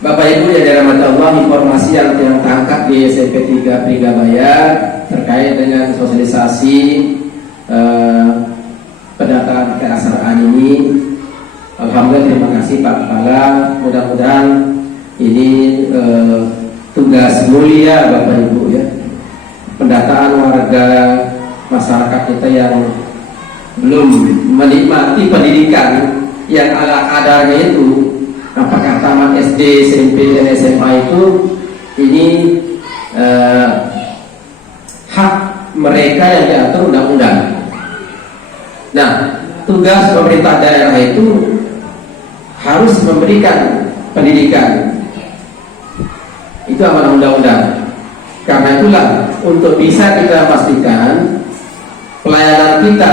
Bapak Ibu yang dirahmati Allah, informasi yang terangkat di SMP 3 Prigabaya terkait dengan sosialisasi pendataan keasraan ini. Alhamdulillah, terima kasih Pak Kepala. Mudah-mudahan ini tugas mulia Bapak Ibu ya. Pendataan warga masyarakat kita yang belum menikmati pendidikan yang ala kadarnya itu, apakah tamat SD, SMP, dan SMA itu ini hak mereka yang diatur undang-undang. Nah, tugas pemerintah daerah itu harus memberikan pendidikan. Itu amanah undang-undang. Karena itulah untuk bisa kita pastikan pelayanan kita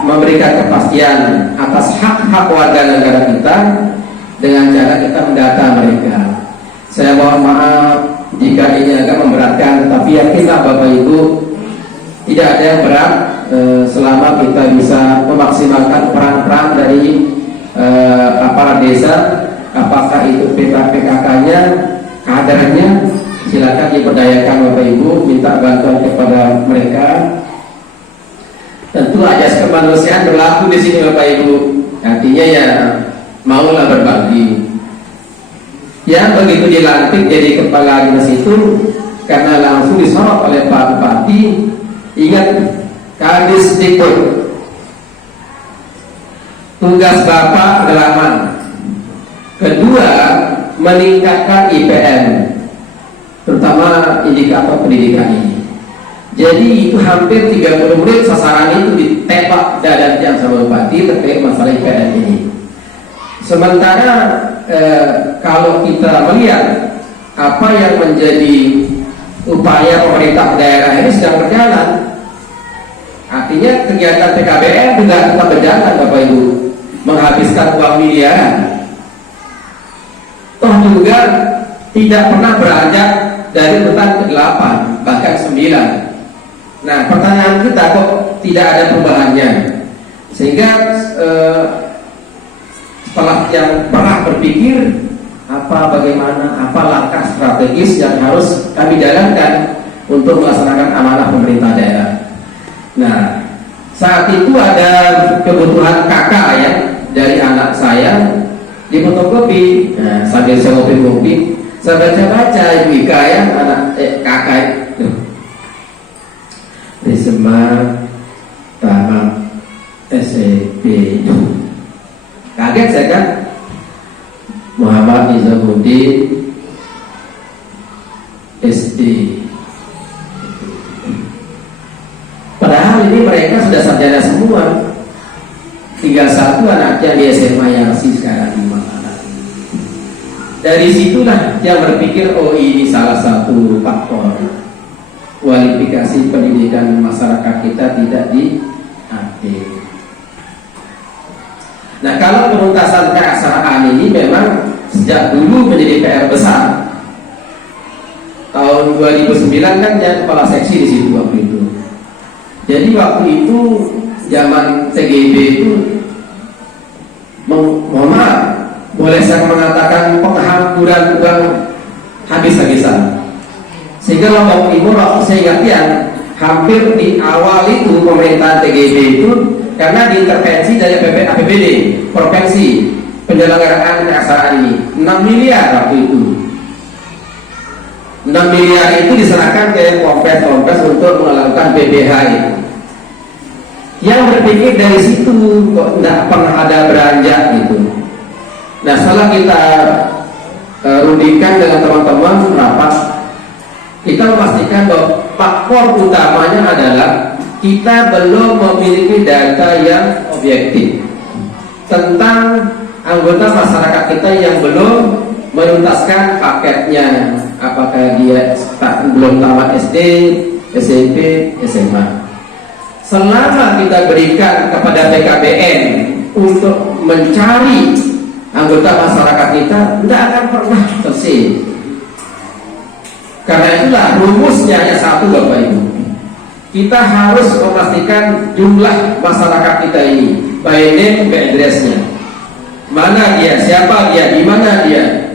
memberikan kepastian atas hak-hak warga negara kita dengan cara kita mendata mereka. Saya mohon maaf jika ini agak memberatkan, tapi yakinlah Bapak Ibu, tidak ada yang berat selama kita bisa memaksimalkan peran-peran dari aparat desa, apakah itu PKK-nya, kadernya, silakan diberdayakan Bapak Ibu, minta bantuan kepada mereka. Tentu ajas kemanusiaan berlaku di sini Bapak Ibu, artinya ya maulah berbagi. Yang begitu dilantik jadi kepala dinas itu karena langsung disorot oleh Pak Bupati. Ingat, Kadis Dikbud, tugas Bapak Gelaman. Kedua, meningkatkan IPM, terutama indikator pendidikan ini. Jadi itu hampir 30 menit sasaran itu ditembak dadan sama Bupati terkait masalah IPM ini. Sementara kalau kita melihat apa yang menjadi upaya pemerintah daerah ini sedang berjalan, artinya kegiatan PKBM juga tetap berjalan Bapak Ibu, menghabiskan uang miliaran. Toh juga tidak pernah beranjak dari urutan ke-8 bahkan 9. Nah, pertanyaan kita kok tidak ada perubahannya, sehingga setelah yang pernah berpikir bagaimana langkah strategis yang harus kami jalankan untuk melaksanakan amanah pemerintah daerah. Nah, saat itu ada kebutuhan kakak ya dari anak saya di fotokopi. Nah, sambil saya ngopi-ngopi, saya baca-baca Ibu Ika ya, anak kakak itu Risma tamat SMP. Kaget saya kan, Muhammad Izamuddin SD. Padahal ini mereka sudah sarjana semua, tinggal satu anaknya di SMA Yarsi sekarang di mana. Dari situlah dia berpikir, oh ini salah satu faktor kualifikasi pendidikan masyarakat kita tidak diupdate. Nah, kalau penuntasan keaksaraan ini memang sejak dulu menjadi PR besar. Tahun 2009 kan dia kepala seksi di situ waktu itu. Jadi waktu itu zaman TGB itu, mohon maaf, boleh saya mengatakan penghamburan uang habis-habisan. Sehingga Lombok Timur waktu saya ingat ya, hampir di awal itu pemerintahan TGB itu karena diintervensi dari APBD provinsi penyelenggaraan keaksaraan ini 6 miliar waktu itu. 6 miliar itu diserahkan ke kompes untuk melakukan BPH itu. Yang berpikir dari situ kok tidak pernah ada beranjak gitu. Nah, setelah kita rundikan dengan teman-teman rapat, kita memastikan bahwa faktor utamanya adalah kita belum memiliki data yang objektif tentang anggota masyarakat kita yang belum menuntaskan paketnya, apakah dia belum tamat SD, SMP, SMA. Selama kita berikan kepada PKBM untuk mencari anggota masyarakat kita, tidak akan pernah selesai. Karena itulah rumusnya hanya satu Bapak Ibu. Kita harus memastikan jumlah masyarakat kita ini, by name, by address-nya. Mana dia, siapa dia, di mana dia.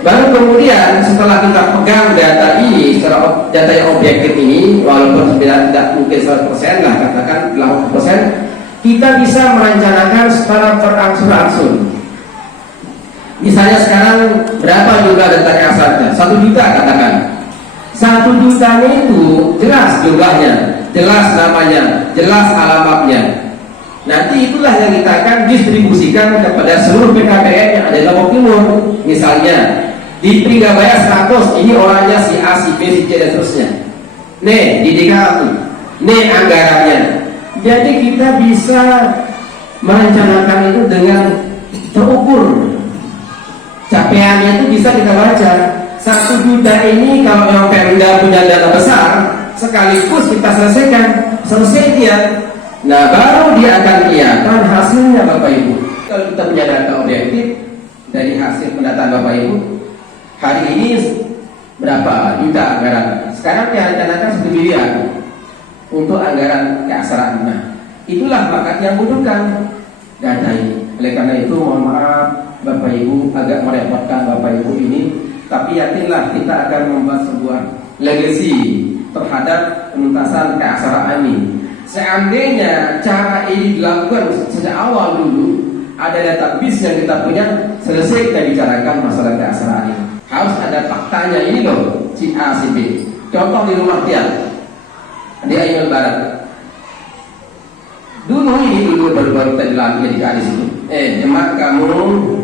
Baru kemudian setelah kita pegang data ini, secara data yang objektif ini, walaupun tidak mungkin 100% lah, katakan 80%, kita bisa merencanakan secara berangsur-angsur. Misalnya sekarang berapa jumlah data asalnya? 1 juta katakan. 1 juta itu jelas jumlahnya, jelas namanya, jelas alamatnya. Nanti itulah yang kita akan distribusikan kepada seluruh PKPN yang ada di Lombok Timur. Misalnya di Pringgabaya 100, ini orangnya si A, si B, si C dan seterusnya. Nih di DKA, nih anggarannya. Jadi kita bisa merencanakan itu dengan terukur. Capaiannya itu bisa kita baca. 1 juta ini kalau yang Pemda punya dana besar, sekaligus kita selesai dia. Nah baru dia akan kelihatan hasilnya Bapak Ibu. Kalau kita punya data objektif dari hasil pendataan Bapak Ibu, hari ini berapa juta anggaran? Sekarang direncanakan 1 miliar untuk anggaran keaksaraan. Nah itulah maka yang butuhkan data ini. Oleh karena itu mohon maaf Bapak Ibu, agak merepotkan Bapak Ibu ini, tapi yakinlah kita akan membuat sebuah legacy terhadap penuntasan keaksaraan ini. Seandainya cara ini dilakukan sejak awal dulu, ada database yang kita punya, selesai kita bicarakan masalah keaksaraan ini. Harus ada faktanya ini loh, si A, si B. Contoh di rumah Tian di Aimal Barat. Dulu baru-baru tadi lagi di Kadis itu. Jemaat kamu,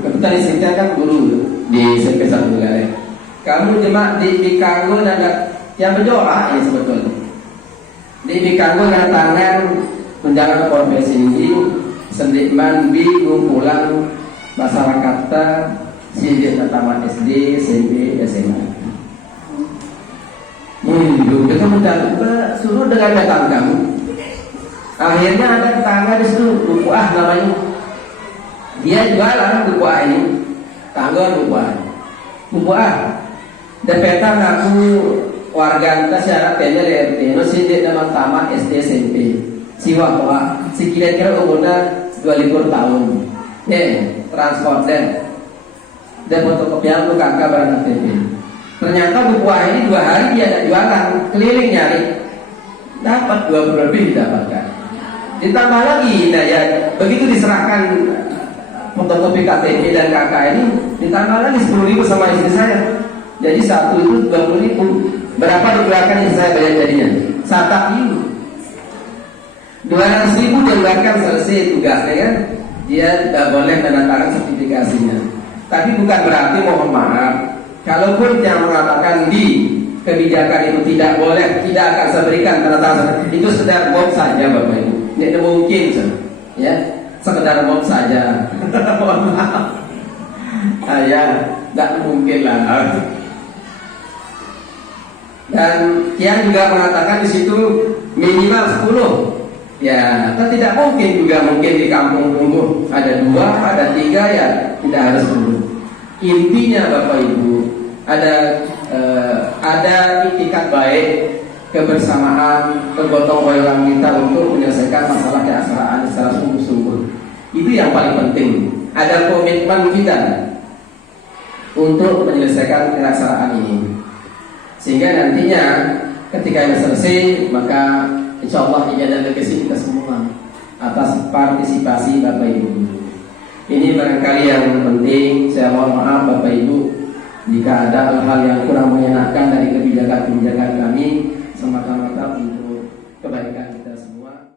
kebetulan saya kan guru di SMP 1 Wilayah. Kamu jemaat di Kanggo ada yang berjorak ini sebetulnya. Di Kanggo yang tangan menjalankan profesi ini, sendikman bi ngumpulan masyarakat sidik taman SD, SMP, SMA. Dulu kita mendapat suruh dengan datang kamu. Akhirnya ada tetangga di situ, buku namanya. Dia jualan buku ini, tangga buku Depetan aku warga kita syarat tanya RT, no sidik dalam taman SD SMP. Siwa tua, si kira-kira umurnya 22 tahun. Transport dan fotokopian lu kakak barang KTP. Ternyata buku ini 2 hari dia ada jualan, keliling nyari, dapat 20 lebih didapatkan. Ditambah lagi, nah ya begitu diserahkan fotokopi KTP dan kakak ini, ditambah lagi 10.000 sama istri saya. Jadi satu itu 20.000. Berapa digerakkan istri saya bayar jadinya? 1 200.000 dianggarkan selesai tugasnya kan? Dia tidak boleh menandatangan sertifikasinya. Tapi bukan berarti mohon maaf, kalaupun yang mengatakan di kebijakan itu tidak boleh, tidak akan saya berikan tanda tangan, itu sekedar bom saja Bapak Ibu. Tidak mungkin, ya, sekedar bom saja. Mohon maaf, ya, tidak mungkin lah. Dan Kian juga mengatakan di situ minimal 10. Ya, kan tidak mungkin juga mungkin di kampung tunggu ada 2, ada 3 ya tidak harus 10. Intinya Bapak Ibu ada itikat baik, kebersamaan, kegotong royongan kita untuk menyelesaikan masalah keaksaraan secara sungguh-sungguh. Itu yang paling penting. Ada komitmen kita untuk menyelesaikan keaksaraan ini. Sehingga nantinya ketika ini selesai, maka insya Allah ini adalah legacy kita semua atas partisipasi Bapak Ibu. Ini barangkali yang penting. Saya mohon maaf Bapak Ibu jika ada hal-hal yang kurang menyenangkan dari kebijakan-kebijakan kami, semata-mata untuk kebaikan kita semua.